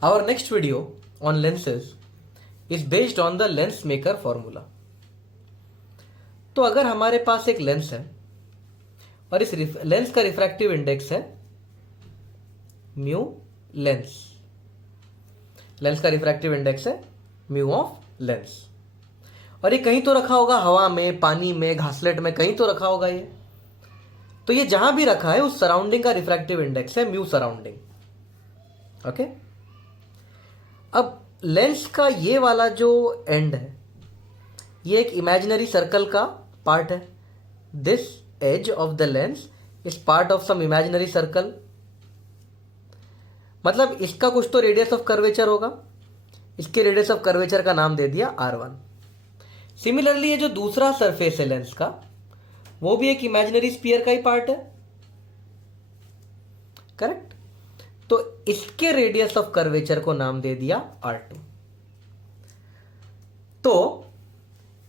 Our next video on lenses is based on the lens maker formula. तो अगर हमारे पास एक लेंस है और इस लेंस का रिफ्रैक्टिव इंडेक्स है म्यू लेंस, लेंस का रिफ्रैक्टिव इंडेक्स है म्यू ऑफ लेंस, और ये कहीं तो रखा होगा, हवा में, पानी में, घासलेट में, कहीं तो रखा होगा ये। तो ये जहां भी रखा है उस सराउंडिंग का रिफ्रैक्टिव इंडेक्स है म्यू सराउंडिंग। ओके, अब लेंस का ये वाला जो एंड है ये एक इमेजिनरी सर्कल का पार्ट है। This edge of the lens is part of some imaginary circle, मतलब इसका कुछ तो रेडियस ऑफ कर्वेचर होगा। इसके रेडियस ऑफ कर्वेचर का नाम दे दिया R1। सिमिलरली ये जो दूसरा सरफेस है लेंस का वो भी एक इमेजिनरी स्फीयर का ही पार्ट है, करेक्ट। तो इसके रेडियस ऑफ कर्वेचर को नाम दे दिया R2। तो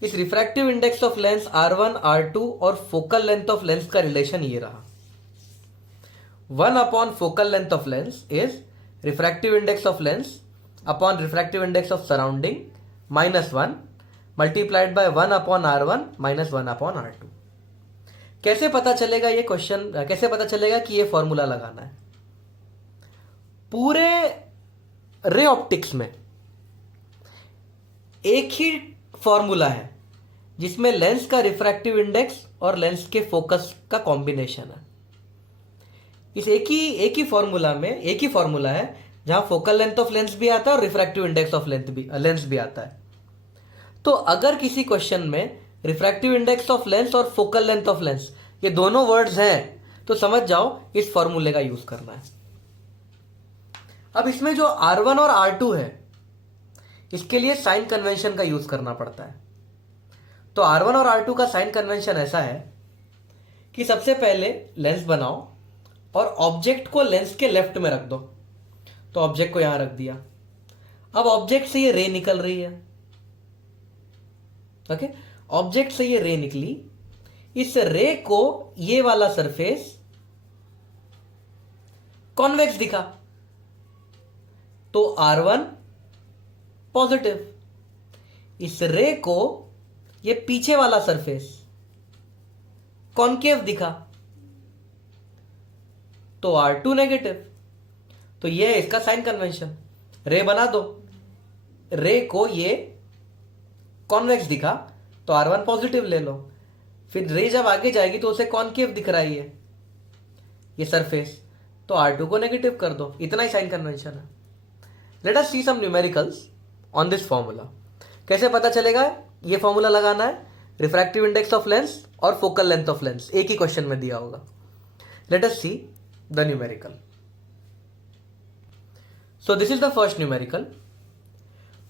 इस refractive index of lens R1, R2 और फोकल लेंथ ऑफ लेंस का रिलेशन ये रहा। 1 upon focal length of lens is refractive index of lens upon refractive index of surrounding -1 multiplied by 1 upon R1 -1 upon R2। कैसे पता चलेगा ये question, कैसे पता चलेगा कि ये फॉर्मूला लगाना है? पूरे रे ऑप्टिक्स में एक ही फॉर्मूला है जिसमें लेंस का रिफ्रैक्टिव इंडेक्स और लेंस के फोकस का कॉम्बिनेशन है। इस एक ही फॉर्मूला में एक ही फॉर्मूला है जहां फोकल लेंथ ऑफ लेंस भी आता है और रिफ्रैक्टिव इंडेक्स ऑफ लेंस भी आता है। तो अगर किसी क्वेश्चन में रिफ्रैक्टिव इंडेक्स ऑफ लेंस और फोकल लेंथ ऑफ लेंस ये दोनों वर्ड्स हैं तो समझ जाओ इस फॉर्मूले का यूज करना है। अब इसमें जो R1 और R2 है इसके लिए साइन कन्वेंशन का यूज करना पड़ता है। तो R1 और R2 का साइन कन्वेंशन ऐसा है कि सबसे पहले लेंस बनाओ और ऑब्जेक्ट को लेंस के लेफ्ट में रख दो। तो ऑब्जेक्ट को यहां रख दिया। अब ऑब्जेक्ट से ये रे निकल रही है। ओके, ऑब्जेक्ट से ये रे निकली, इस रे को ये वाला सरफेस कॉन्वेक्स दिखा तो R1 पॉजिटिव, इस रे को ये पीछे वाला सरफेस कॉन्केव दिखा तो R2 नेगेटिव। तो ये है इसका साइन कन्वेंशन। रे बना दो, रे को ये कॉन्वेक्स दिखा तो R1 पॉजिटिव ले लो, फिर रे जब आगे जाएगी तो उसे कॉन्केव दिख रहा है ये सरफेस, तो R2 को नेगेटिव कर दो। इतना ही साइन कन्वेंशन है। Let us see some numericals on this formula. कैसे पता चलेगा? ये फॉर्मूला लगाना है, रिफ्रैक्टिव इंडेक्स ऑफ लेंस और फोकल लेंथ ऑफ लेंस एक ही क्वेश्चन में दिया होगा। Let us see the numerical. So this is the first numerical.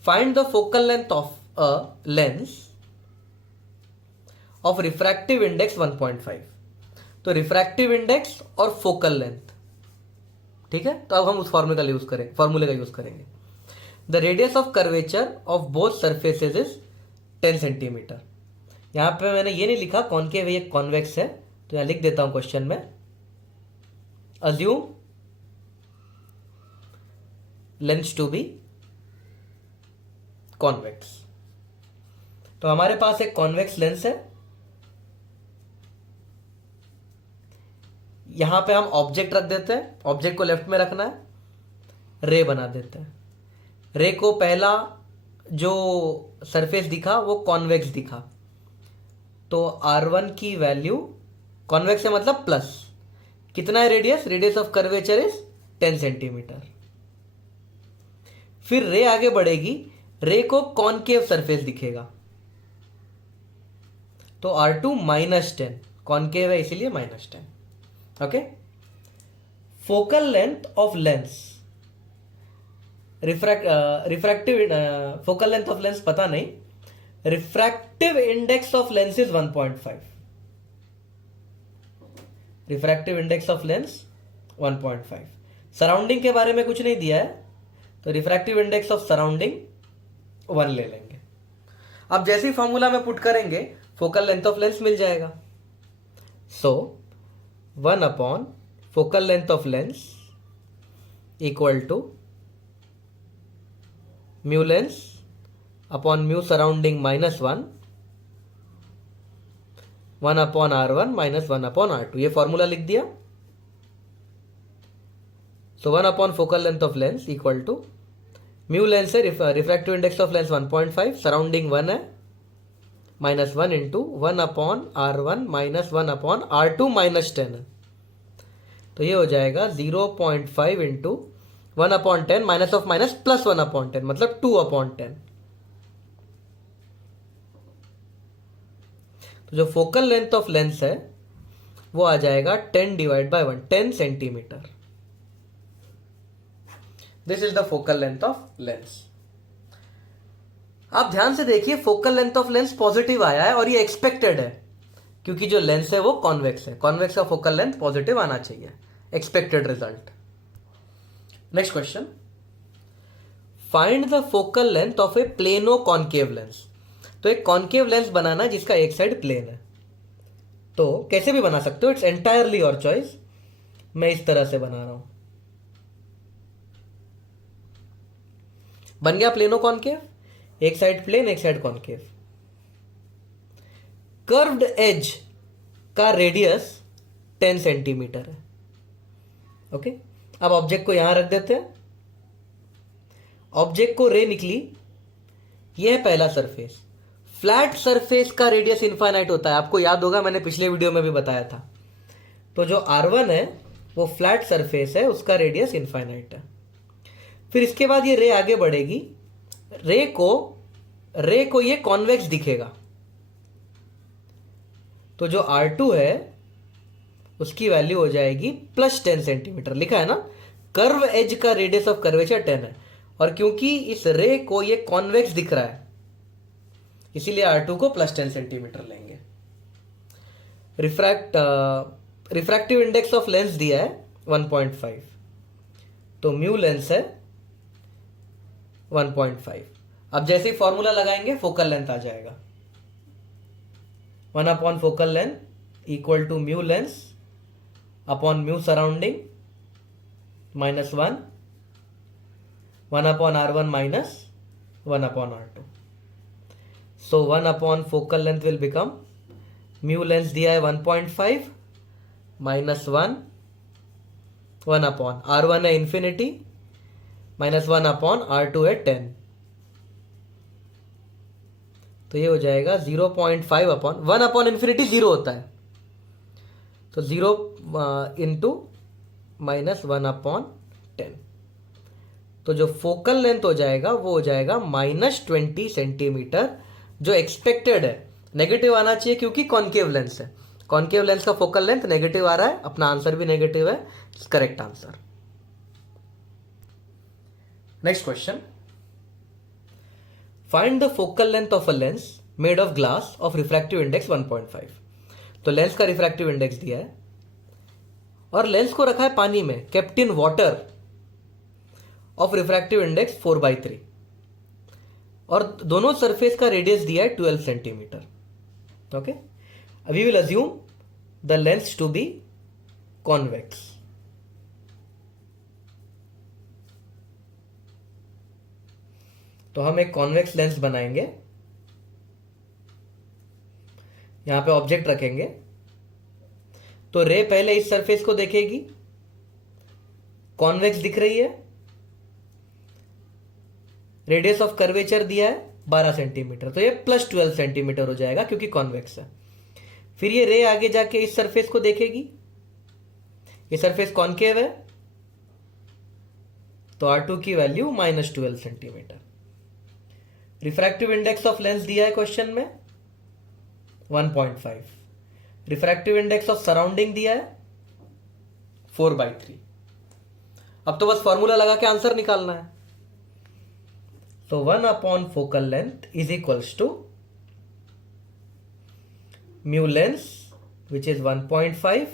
Find the focal length of a lens of refractive index 1.5. तो refractive index और focal length, ठीक है। तो अब हम उस फॉर्मूले का यूज करेंगे। The radius of curvature of both surfaces is 10 centimetre. यहां पे मैंने ये नहीं लिखा कॉनकेव है, ये कॉन्वेक्स है, तो यहां लिख देता हूं क्वेश्चन में, assume lens to be convex. तो हमारे पास एक कॉन्वेक्स लेंस है। यहां पे हम ऑब्जेक्ट रख देते हैं, ऑब्जेक्ट को लेफ्ट में रखना है, रे बना देते हैं। रे को पहला जो सरफेस दिखा वो कॉन्वेक्स दिखा, तो R1 की वैल्यू, कॉन्वेक्स है मतलब प्लस, कितना है radius? Radius of curvature is 10 centimetre. फिर रे आगे बढ़ेगी, रे को कॉनकेव सरफेस दिखेगा तो R2 -10, कॉनकेव है इसीलिए -10। Okay, focal length of lens, refractive focal length of lens पता नहीं, refractive index of lens is 1.5। Refractive index of lens 1.5। Surrounding के बारे में कुछ नहीं दिया है तो रिफ्रैक्टिव इंडेक्स ऑफ सराउंडिंग 1 ले लेंगे। अब जैसे ही फॉर्मूला में पुट करेंगे फोकल लेंथ ऑफ लेंस मिल जाएगा। So 1 upon focal length of lens equal to mu lens upon mu surrounding minus one, 1/R1 minus 1/R2, ये फॉर्मूला लिख दिया. So 1 focal length of lens equal to mu lens है, refractive index of lens 1.5, surrounding 1 है, minus 1 into 1/R1 minus 1/R2 minus 10 है. तो ये हो जाएगा 0.5 into 1/10 minus of minus plus 1/10, मतलब 2/10. तो जो फोकल लेंथ ऑफ लेंस है वो आ जाएगा 10 divide by 1, 10 centimetre. This is the focal length of lens. आप ध्यान से देखिए, focal length of lens positive आया है और ये एक्सपेक्टेड है, क्योंकि जो लेंस है वो कॉन्वेक्स है. कॉन्वेक्स का फोकल लेंथ पॉजिटिव आना चाहिए, expected result. Next question, find the focal length of A plano concave lens. तो एक कॉन्केव लेंस बनाना जिसका एक साइड प्लेन है. तो कैसे भी बना सकते हो, इट्स एंटायरली योर चॉइस. मैं इस तरह से बना रहा हूं. बन गया प्लेनो कॉन्केव, एक साइड प्लेन एक साइड कॉन्केव. कर्व्ड एज का रेडियस 10 सेंटीमीटर है. ओके, अब ऑब्जेक्ट को यहां रख देते हैं. ऑब्जेक्ट को रे निकली, यह है पहला सरफेस. फ्लैट सरफेस का रेडियस इनफाइनाइट होता है, आपको याद होगा, मैंने पिछले वीडियो में भी बताया था. तो जो R1 है वो फ्लैट सरफेस है, उसका रेडियस इनफाइनाइट है. फिर इसके बाद ये रे आगे बढ़ेगी, रे को ये कॉन्वेक्स दिखेगा. तो जो R2 है उसकी वैल्यू हो जाएगी प्लस 10 सेंटीमीटर. लिखा है ना, कर्व एज का रेडियस ऑफ कर्वेचर 10 है, और क्योंकि इस रे को ये कॉन्वेक्स दिख रहा है इसीलिए R2 को प्लस 10 सेंटीमीटर लेंगे. रिफ्रैक्टिव इंडेक्स ऑफ लेंस दिया है 1.5, तो म्यू लेंस है 1.5. अब जैसे ही फॉर्मूला लगाएंगे फोकल लेंथ आ जाएगा. 1 focal length equal to mu lens upon mu surrounding minus 1/R1 minus 1/R2. So 1 focal length will become, mu lens दिया है 1.5 माइनस 1/R1 है इंफिनिटी, माइनस 1/R2 है 10. तो ये हो जाएगा 0.5 1 इंफिनिटी 0 होता है, तो 0 इंटू माइनस 1/10. तो जो फोकल लेंथ हो जाएगा वो हो जाएगा -20 सेंटीमीटर, जो एक्सपेक्टेड है. नेगेटिव आना चाहिए क्योंकि कॉन्केव लेंस है. कॉन्केव लेंस का फोकल लेंथ नेगेटिव आ रहा है, अपना आंसर भी नेगेटिव है, correct answer. Next question, find the focal length of a lens made of glass of refractive index 1.5. तो लेंस का रिफ्रैक्टिव इंडेक्स दिया है और लेंस को रखा है पानी में, kept in water, of refractive index 4/3, और दोनों सरफेस का रेडियस दिया है 12 centimetre. Okay, we will assume the lens to be convex. तो हम एक कॉन्वेक्स लेंस बनाएंगे, यहां पे ऑब्जेक्ट रखेंगे. तो रे पहले इस सरफेस को देखेगी, कॉन्वेक्स दिख रही है, रेडियस ऑफ कर्वेचर दिया है 12 सेंटीमीटर, तो ये प्लस 12 सेंटीमीटर हो जाएगा क्योंकि कॉन्वेक्स है. फिर ये रे आगे जाके इस सरफेस को देखेगी, ये सरफेस कॉन्केव है, तो R2 की value -12 centimetre. Refractive index of lens दिया है क्वेश्चन में 1.5. रिफ्रैक्टिव इंडेक्स ऑफ सराउंडिंग दिया है 4/3. अब तो बस फॉर्मूला लगा के आंसर निकालना है. तो 1 focal length is equals to mu lens which is 1.5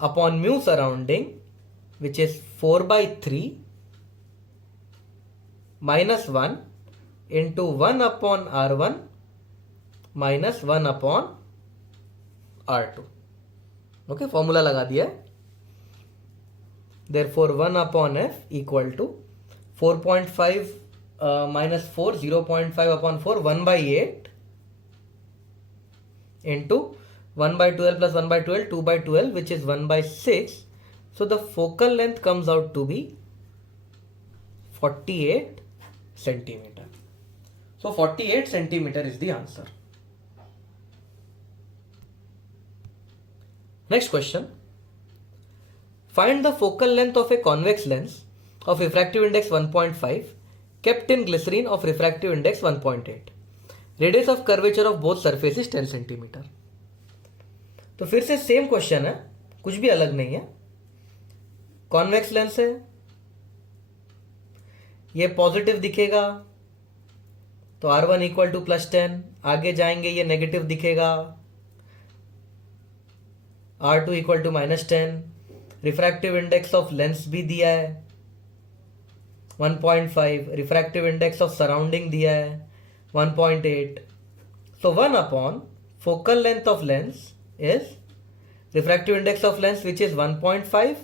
upon mu surrounding which is 4/3 -1 into 1/R1 minus 1/R2. Okay, formula लगा दिया. Therefore 1/f equal to 4.5 -4, 0.5 upon 4, 1/8 into 1/12 plus 1/12, 2/12, which is 1/6. So the focal length comes out to be 48 centimeter. So 48 centimeter is the answer. Next question. Find the focal length of a convex lens of refractive index 1.5 kept in glycerine of refractive index 1.8. Radius of curvature of both surface is 10 centimeter. तो फिर से same question है, कुछ भी अलग नहीं है. Convex lens है, ये पॉजिटिव दिखेगा तो R1 इक्वल टू +10. आगे जाएंगे ये नेगेटिव दिखेगा, R2 equal to -10. Refractive index of lens भी दिया है 1.5. रिफ्रैक्टिव इंडेक्स ऑफ सराउंडिंग दिया है 1.8. सो 1 upon focal length of lens is refractive index of lens, which is 1.5,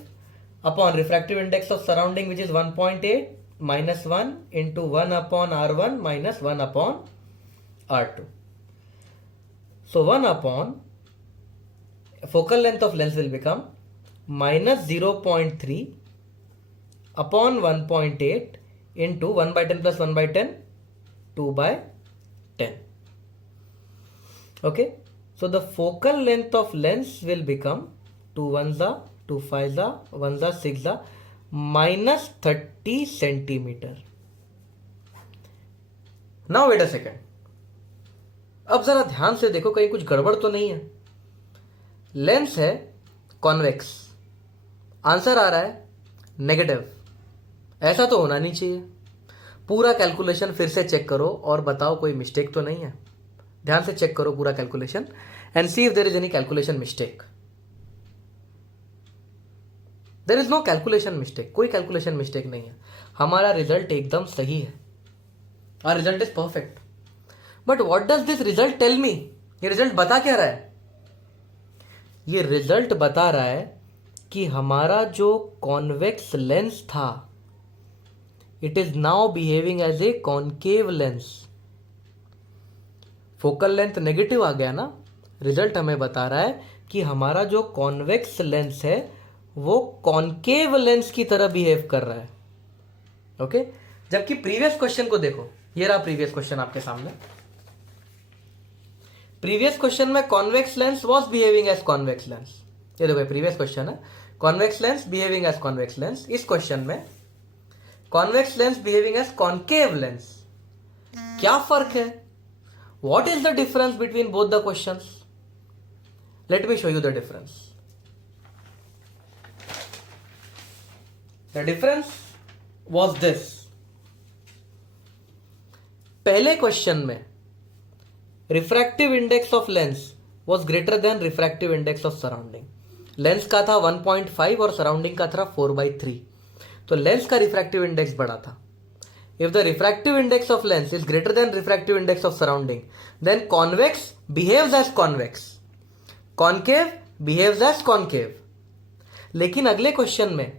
upon refractive index of surrounding, which is 1.8, minus 1 into 1 upon R1 minus 1 upon R2. So 1 upon focal length of lens will become minus 0.3 upon 1.8 into 1/10 plus 1/10, 2/10. Okay. So the focal length of lens will become 2 1s, 2 5s, 1s, 6s, minus 30 centimeter. Now wait a second. अब जरा ध्यान से देखो, कहीं कुछ गड़बड़ तो नहीं है. लेंस है कॉन्वेक्स, आंसर आ रहा है नेगेटिव. ऐसा तो होना नहीं चाहिए. पूरा कैलकुलेशन फिर से चेक करो और बताओ कोई मिस्टेक तो नहीं है. ध्यान से चेक करो पूरा calculation and see if there is any calculation mistake. There is no calculation mistake. कोई कैलकुलेशन मिस्टेक नहीं है. हमारा रिजल्ट एकदम सही है. Our result is perfect. But what does this result tell me? ये रिजल्ट बता क्या रहा है? ये रिजल्ट बता रहा है कि हमारा जो कॉन्वेक्स लेंस था, it is now behaving as a concave lens. Focal length negative आ गया ना. रिजल्ट हमें बता रहा है कि हमारा जो कॉन्वेक्स लेंस है वो कॉन्केव लेंस की तरह बिहेव कर रहा है. ओके. जबकि प्रीवियस क्वेश्चन को देखो, ये रहा प्रीवियस क्वेश्चन आपके सामने. प्रीवियस क्वेश्चन में convex lens was behaving as convex lens. ये देखो प्रीवियस क्वेश्चन है, convex lens behaving as convex lens. इस क्वेश्चन में convex lens behaving as concave lens. क्या फर्क है? What is the difference between both the questions? Let me show you the difference. The difference was this. पहले question में refractive index of lens was greater than refractive index of surrounding. Lens का था 1.5 और surrounding का था 4/3. तो lens का refractive index बड़ा था. If the refractive index of lens is greater than refractive index of surrounding, then convex behaves as convex, concave behaves as concave. लेकिन अगले क्वेश्चन में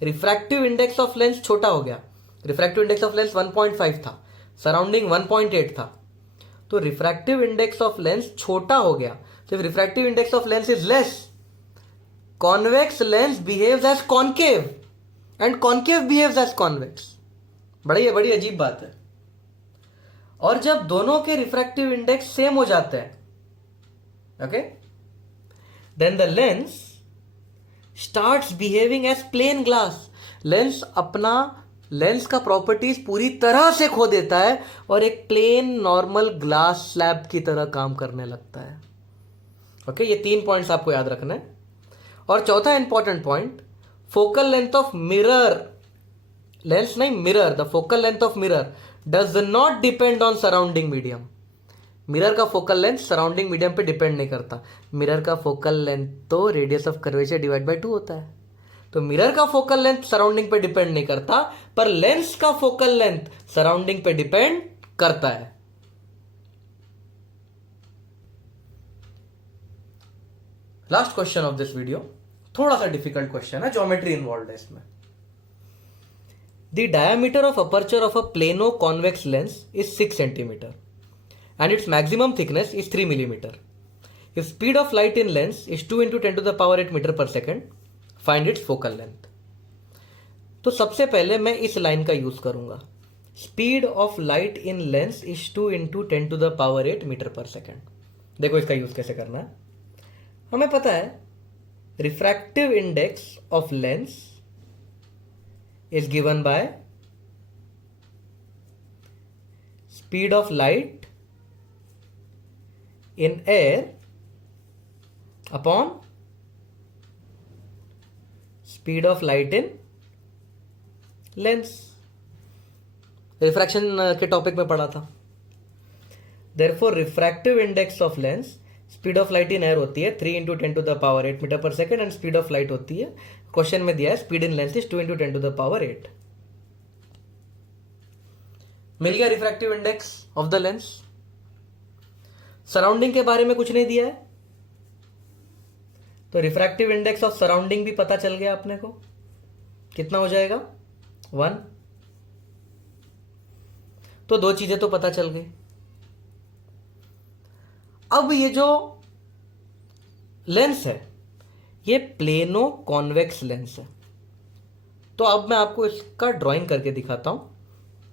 रिफ्रैक्टिव इंडेक्स ऑफ लेंस छोटा हो गया. रिफ्रैक्टिव इंडेक्स ऑफ लेंस 1.5 था, surrounding 1.8 था. तो refractive index of lens छोटा हो गया. तो if refractive index of lens is less, convex lens behaves as concave and concave behaves as convex. बड़ी अजीब बात है. और जब दोनों के रिफ्रैक्टिव इंडेक्स सेम हो जाते हैं, okay, then the lens starts behaving as plane glass. Lens का प्रॉपर्टीज पूरी तरह से खो देता है और एक प्लेन नॉर्मल ग्लास स्लैब की तरह काम करने लगता है. ओके, ये 3 पॉइंट्स आपको याद रखना है. और चौथा important point, focal length of mirror, lens नहीं mirror, the focal length of mirror does not depend on surrounding medium. Mirror का फोकल लेंथ सराउंडिंग मीडियम पे डिपेंड नहीं करता. मिरर का फोकल लेंथ तो radius of curvature divide by 2 होता है. तो मिरर का फोकल लेंथ सराउंडिंग पे डिपेंड नहीं करता, पर लेंस का फोकल लेंथ सराउंडिंग पे डिपेंड करता है. Last question of this video थोड़ा सा डिफिकल्ट क्वेश्चन है, ज्योमेट्री इन्वॉल्व है इसमें. The diameter of aperture of a plano convex lens is 6 centimeter and its maximum thickness is 3 millimeter. If speed of light in lens is 2 into 10 to the power 8 meter per second, find its focal length. तो सबसे पहले मैं इस line का use करूंगा. Speed of light in lens is 2 into 10 to the power 8 metre per second. देखो इसका use कैसे करना है. हमें पता है refractive index of lens is given by speed of light in air upon speed of light in lens. Refraction के topic में पढ़ा था. Therefore refractive index of lens speed of light in air होती है 3 into 10 to the power 8 metre per second and speed of light होती है, question में दिया है speed in lens is 2 into 10 to the power 8. मिल गया refractive index of the lens. Surrounding के बारे में कुछ नहीं दिया है, तो रिफ्रैक्टिव इंडेक्स ऑफ सराउंडिंग भी पता चल गया अपने को. कितना हो जाएगा 1. तो दो चीजें तो पता चल गई. अब ये जो लेंस है ये प्लेनो कॉन्वेक्स लेंस है. तो अब मैं आपको इसका ड्राइंग करके दिखाता हूं.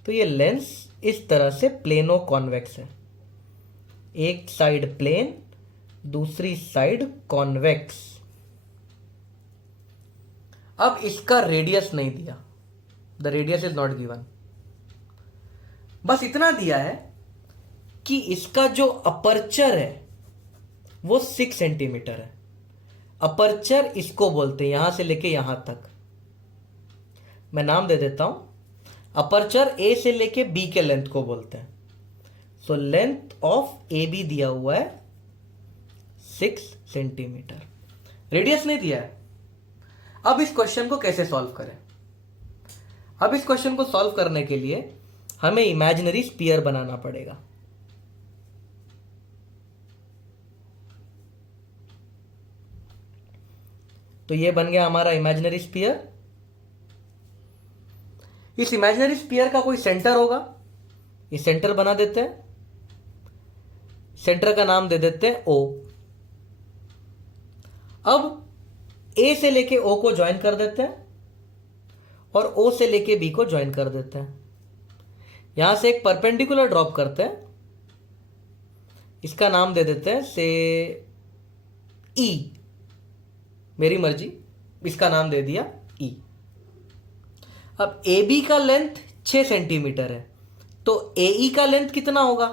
तो ये लेंस इस तरह से प्लेनो कॉन्वेक्स है. एक साइड प्लेन, दूसरी साइड कॉन्वेक्स. अब इसका रेडियस नहीं दिया, the radius is not given. बस इतना दिया है कि इसका जो अपर्चर है वो 6 सेंटीमीटर है. अपर्चर इसको बोलते हैं यहां से लेके यहां तक. मैं नाम दे देता हूं. अपर्चर ए से लेके बी के लेंथ को बोलते हैं. So length of A B दिया हुआ है 6 सेंटीमीटर. रेडियस नहीं दिया है. अब इस क्वेश्चन को कैसे सॉल्व करें. अब इस क्वेश्चन को सॉल्व करने के लिए हमें इमेजिनरी स्फीयर बनाना पड़ेगा. तो ये बन गया हमारा इमेजिनरी स्फीयर. इस इमेजिनरी स्फीयर का कोई सेंटर होगा. ये सेंटर बना देते हैं. सेंटर का नाम दे देते हैं O. अब A से लेके O को ज्वाइन कर देते हैं और O से लेके B को ज्वाइन कर देते हैं. यहां से एक परपेंडिकुलर ड्रॉप करते हैं. इसका नाम दे देते हैं से E. मेरी मर्जी, इसका नाम दे दिया E. अब AB का लेंथ 6 सेंटीमीटर है, तो AE का लेंथ कितना होगा.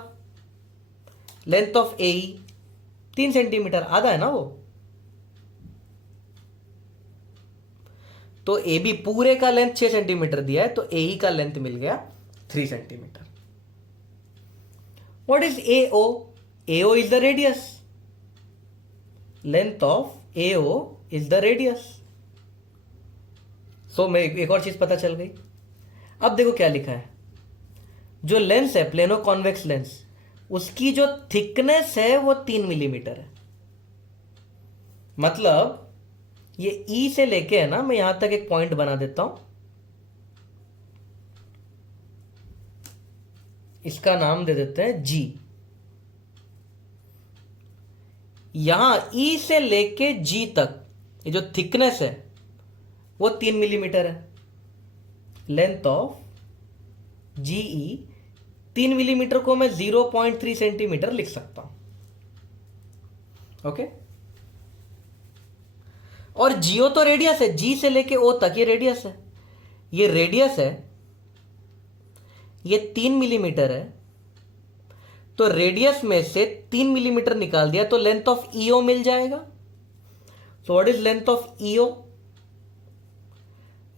लेंथ ऑफ AE 3 सेंटीमीटर, आधा है ना वो. तो AB पूरे का लेंथ 6 सेंटीमीटर दिया है, तो AE का लेंथ मिल गया 3 centimetre. What is AO. AO is the radius. Length of AO is the radius. So मैं एक और चीज पता चल गई. अब देखो क्या लिखा है. जो लेंस है प्लेनो कॉन्वेक्स लेंस, उसकी जो थिकनेस है वो 3 मिलीमीटर है. मतलब ये E से लेके है ना, मैं यहां तक एक पॉइंट बना देता हूं. इसका नाम दे देते हैं G. यहां E से लेके G तक ये जो थिकनेस है वो 3 मिलीमीटर है. लेंथ ऑफ GE 3 मिलीमीटर को मैं 0.3 सेंटीमीटर लिख सकता हूं. ओके. और GO तो रेडियस है. G से लेके O तक ये रेडियस है. ये रेडियस है, ये 3 मिलीमीटर है. तो रेडियस में से 3 मिलीमीटर निकाल दिया तो लेंथ ऑफ EO मिल जाएगा. So what is length of EO.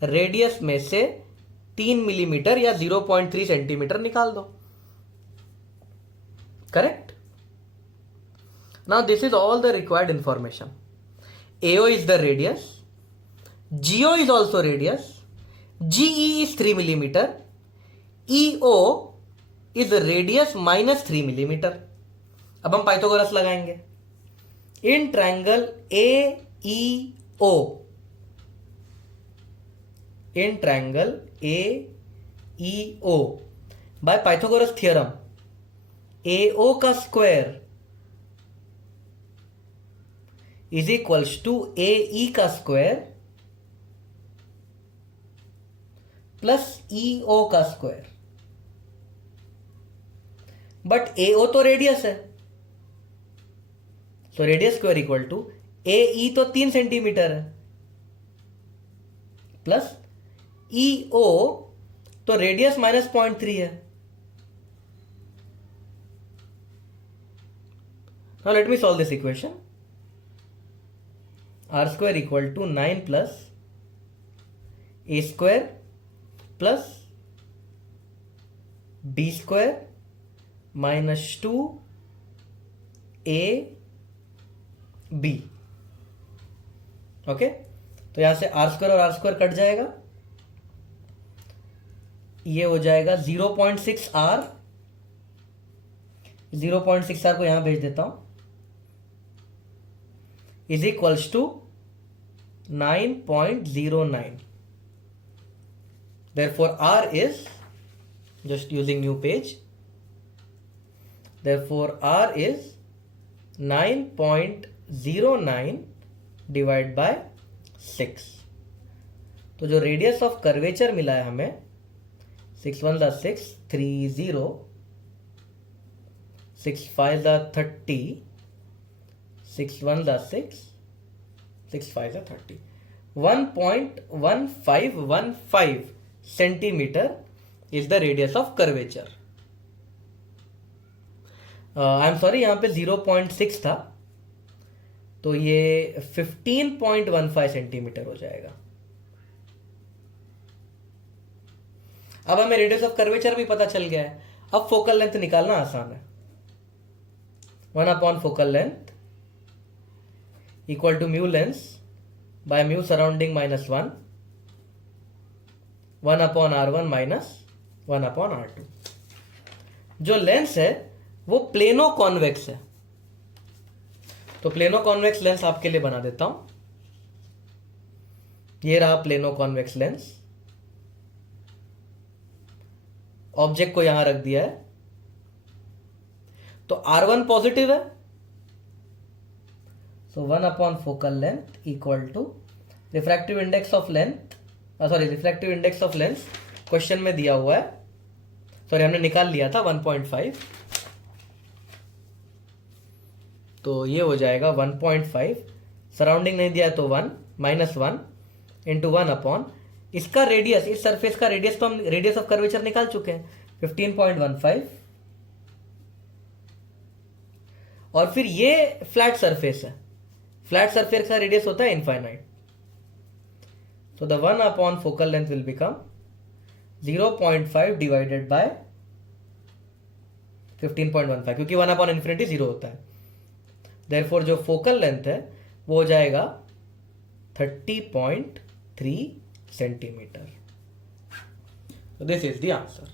Radius में से 3 मिलीमीटर या 0.3 सेंटीमीटर निकाल दो. Correct. Now this is all the required information. AO is the radius, GO is also radius, GE is 3 millimeter, EO is radius minus 3 millimeter. अब हम Pythagoras लगाएंगे. In triangle AEO, in triangle AEO E O by Pythagoras theorem A O का square is equals to A E का square plus ई ओ का square. But ए ओ तो radius है, so radius square equal to A E तो 3 centimetre है plus ई ओ तो radius minus 0.3 है। Now let me solve this equation. R square equal to 9 plus A square plus B square minus 2 A B. Okay, तो यहां से R square और R square cut जाएगा, ये हो जाएगा 0.6 आर, 0.6 आर को यहां भेज देता हूं, is equals to 9.09। therefore r is, just using new page, therefore r is 9.09 divide by 6। तो जो रेडियस ऑफ कर्वेचर मिला है हमें 6 1 6, 3 0, 6 5 30, 6 1 6, 6 5 30, 1.1515 centimetre is the radius of curvature. I am sorry, यहां पे 0.6 था, तो ये 15.15 सेंटीमीटर हो जाएगा। अब हमें रेडियस ऑफ कर्वेचर भी पता चल गया है, अब फोकल लेंथ निकालना आसान है। 1 upon focal length equal to mu lens by mu surrounding minus 1, 1 upon R1 minus 1 upon R2। जो लेंस है वो प्लेनो कॉन्वेक्स है, तो प्लेनो कॉन्वेक्स लेंस आपके लिए बना देता हूं। ये रहा प्लेनो कॉन्वेक्स लेंस, ऑब्जेक्ट को यहां रख दिया है, तो R1 पॉजिटिव है, so 1 upon focal length equal to refractive index of length, sorry refractive index of lens question में दिया हुआ है, सॉरी हमने निकाल लिया था 1.5, तो ये हो जाएगा 1.5, सराउंडिंग नहीं दिया तो 1 माइनस 1 इंटू 1 अपॉन इसका रेडियस, इस सरफेस का रेडियस तो हम रेडियस ऑफ कर्वेचर निकाल चुके हैं 15.15, और फिर ये फ्लैट सरफेस है, फ्लैट सरफेस का रेडियस होता है infinite, so the 1 upon focal length will become 0.5 divided by 15.15, क्योंकि 1 upon infinity 0 होता है। therefore जो फोकल लेंथ है वो हो जाएगा 30.3 centimetre. so this is the answer।